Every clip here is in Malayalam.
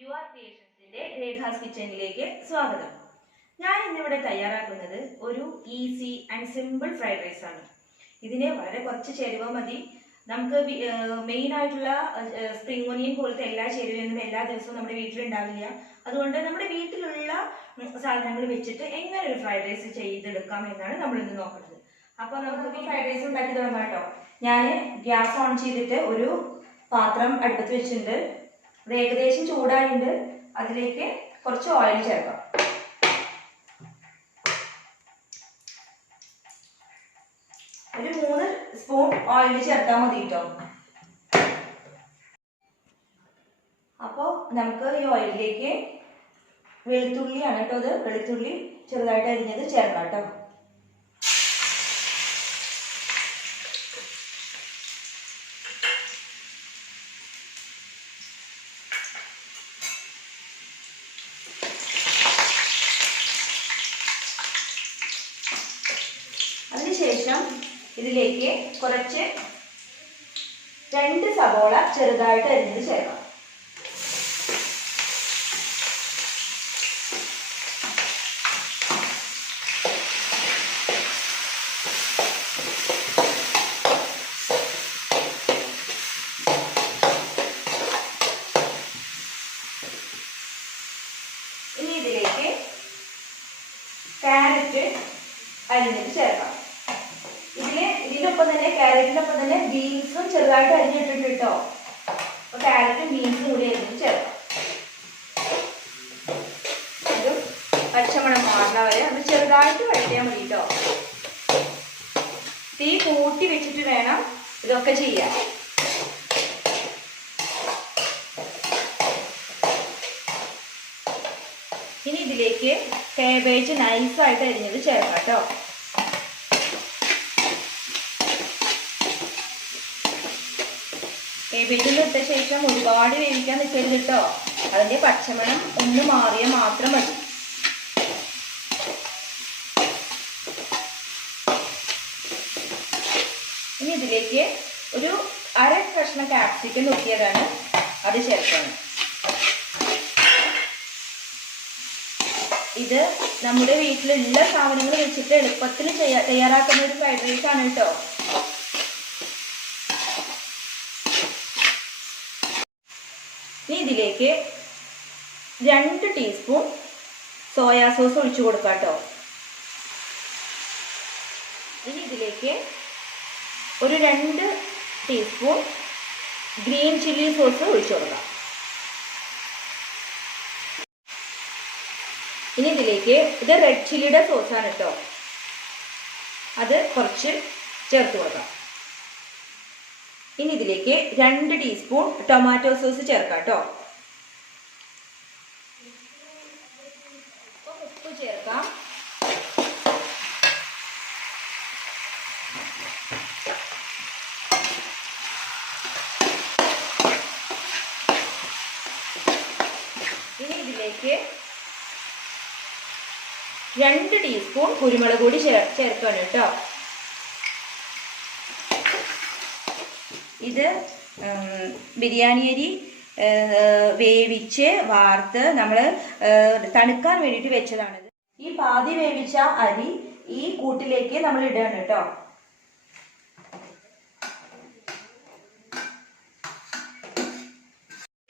യുവർ ക്രിയേഷൻസിന്റെ രേഖാസ് കിച്ചണിലേക്ക് സ്വാഗതം. ഞാൻ ഇന്നിവിടെ തയ്യാറാക്കുന്നത് ഒരു easy and simple fried rice ആണ്. ഇതിന് വളരെ കുറച്ച് ചേരുവ മതി. നമുക്ക് മെയിൻ ആയിട്ടുള്ള സ്പ്രിംഗ് ഒനിയൻ പോലത്തെ എല്ലാ ചേരുവയൊന്നും എല്ലാ ദിവസവും നമ്മുടെ വീട്ടിലുണ്ടാവില്ല. അതുകൊണ്ട് നമ്മുടെ വീട്ടിലുള്ള സാധനങ്ങൾ വെച്ചിട്ട് എങ്ങനെ ഒരു ഫ്രൈഡ് റൈസ് ചെയ്തെടുക്കാം എന്നാണ് നമ്മൾ ഇന്ന് നോക്കുന്നത്. അപ്പോൾ നമുക്ക് ഫ്രൈഡ് റൈസ് ഉണ്ടാക്കി തുടങ്ങാം കേട്ടോ. ഞാൻ ഗ്യാസ് ഓൺ ചെയ്തിട്ട് ഒരു പാത്രം അടുപ്പത്ത് വെച്ചിട്ടുണ്ട്. അത് ഏകദേശം ചൂടായിട്ടുണ്ട്. അതിലേക്ക് കുറച്ച് ഓയിൽ ചേർക്കാം. ഒരു 3 സ്പൂൺ ഓയിൽ ചേർത്താൽ മതി കേട്ടോ. അപ്പോൾ നമുക്ക് ഈ ഓയിലിലേക്ക് വെളുത്തുള്ളിയാണ് കേട്ടോ, അത് വെളുത്തുള്ളി ചെറുതായിട്ട് അരിഞ്ഞത് ചേർക്കാം കേട്ടോ. അതിനുശേഷം ഇതിലേക്ക് കുറച്ച് 2 സവോള ചെറുതായിട്ട് അരിഞ്ഞത് ചേർക്കാം. ഇനി ഇതിലേക്ക് ക്യാരറ്റ് അരിഞ്ഞത് ചേർക്കാം. ഇതിനൊപ്പം തന്നെ ക്യാരറ്റിനൊപ്പം തന്നെ ബീൻസും ചെറുതായിട്ട് അരിഞ്ഞിട്ടുണ്ട് കേട്ടോ. അപ്പൊ ക്യാരറ്റും ബീൻസും കൂടി അരിഞ്ഞ് ചേർക്കാം. ഒരു പച്ചമണം മാറുന്ന വരെ അത് ചെറുതായിട്ട് വഴറ്റിയാൽ മതി കേട്ടോ. തീ കൂട്ടി വെച്ചിട്ട് വേണം ഇതൊക്കെ ചെയ്യാൻ. ഇനി ഇതിലേക്ക് കാബേജ് നൈസായിട്ട് അരിഞ്ഞത് ചേർക്കാം കേട്ടോ. കേബേജ് ഇട്ട ശേഷം ഒരുപാട് വേവിക്കാൻ നിൽക്കരുത് കേട്ടോ. അതിൻ്റെ പച്ചമണം ഒന്ന് മാറിയാൽ മാത്രം മതി. ഇനി ഇതിലേക്ക് ഒരു 1/2 കഷ്ണം ക്യാപ്സിക്കം നോക്കിയതാണ്, അത് ചേർക്കണം. ഇത് നമ്മുടെ വീട്ടിലുള്ള സാധനങ്ങൾ വെച്ചിട്ട് എളുപ്പത്തിൽ തയ്യാറാക്കുന്ന ഒരു ഫ്രൈഡ് റൈസ് ആണ് കേട്ടോ. ഇനി ഇതിലേക്ക് 2 ടീസ്പൂൺ സോയാ സോസ് ഒഴിച്ചു കൊടുക്കാം കേട്ടോ. ഇനി ഇതിലേക്ക് ഒരു 2 ടീസ്പൂൺ ഗ്രീൻ ചില്ലി സോസ് ഒഴിച്ചു കൊടുക്കാം. ഇനി ഇതിലേക്ക് ഇത് റെഡ് ചില്ലിയുടെ സോസാണ് കേട്ടോ, അത് കുറച്ച് ചേർത്ത് കൊടുക്കാം. ഇനി ഇതിലേക്ക് 2 ടീസ്പൂൺ ടൊമാറ്റോ സോസ് ചേർക്കാം കേട്ടോ. ഉപ്പ് ചേർക്കാം. ഇനി ഇതിലേക്ക് 2 ടീസ്പൂൺ കുരുമുളക് പൊടി ചേർക്കണം കേട്ടോ. ഇത് ബിരിയാണി അരി വേവിച്ച് വാർത്ത് നമ്മൾ തണുക്കാൻ വേണ്ടിയിട്ട് വെച്ചതാണ്. ഈ പാതി വേവിച്ച അരി ഈ കൂട്ടിലേക്ക് നമ്മൾ ഇടുകയാണ് കേട്ടോ.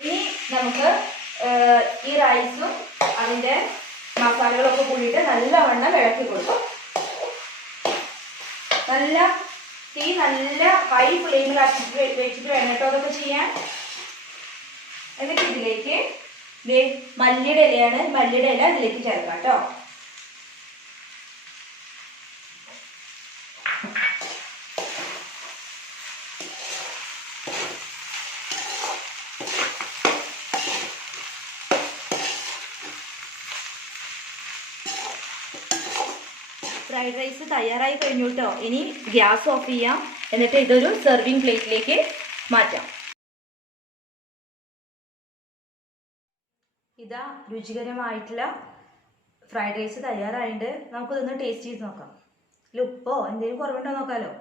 ഇനി നമുക്ക് ഈ റൈസും അതിൻ്റെ മസാലകളൊക്കെ കൂടിയിട്ട് നല്ലവണ്ണം ഇളക്കി കൊടുക്കും. നല്ല ഹൈ ഫ്ലെയിമിൽ വെച്ചിട്ട് വേണം കേട്ടോ അതൊക്കെ ചെയ്യാൻ. എന്നിട്ട് ഇതിലേക്ക് മല്ലിയുടെ ഇലയാണ്, മല്ലിയുടെ ഇല ഇതിലേക്ക് ചേർക്കാം കേട്ടോ. ഫ്രൈഡ് റൈസ് തയ്യാറായി കഴിഞ്ഞു കേട്ടോ. ഇനി ഗ്യാസ് ഓഫ് ചെയ്യാം. എന്നിട്ട് ഇതൊരു സെർവിങ് പ്ലേറ്റിലേക്ക് മാറ്റാം. ഇതാ രുചികരമായിട്ടുള്ള ഫ്രൈഡ് റൈസ് തയ്യാറായിട്ട് നമുക്കിതൊന്ന് ടേസ്റ്റ് ചെയ്ത് നോക്കാം. ഉപ്പോ എന്തെങ്കിലും കുറവുണ്ടോ നോക്കാമല്ലോ.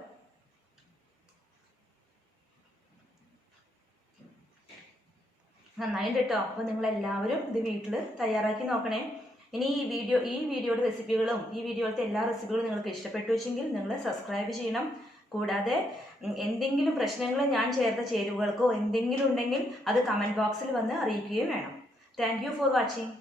നന്നായിട്ട് കേട്ടോ. അപ്പോൾ നിങ്ങളെല്ലാവരും ഇത് വീട്ടിൽ തയ്യാറാക്കി നോക്കണേ. ഇനി ഈ വീഡിയോയുടെ റെസിപ്പികളും ഈ വീഡിയോയിലത്തെ എല്ലാ റെസിപ്പികളും നിങ്ങൾക്ക് ഇഷ്ടപ്പെട്ടു വെച്ചെങ്കിൽ നിങ്ങൾ സബ്സ്ക്രൈബ് ചെയ്യണം. കൂടാതെ എന്തെങ്കിലും പ്രശ്നങ്ങൾ ഞാൻ ചേർത്ത ചേരുവകൾക്കോ എന്തെങ്കിലും ഉണ്ടെങ്കിൽ അത് കമൻറ്റ് ബോക്സിൽ വന്ന് അറിയിക്കുകയും വേണം. Thank you for watching.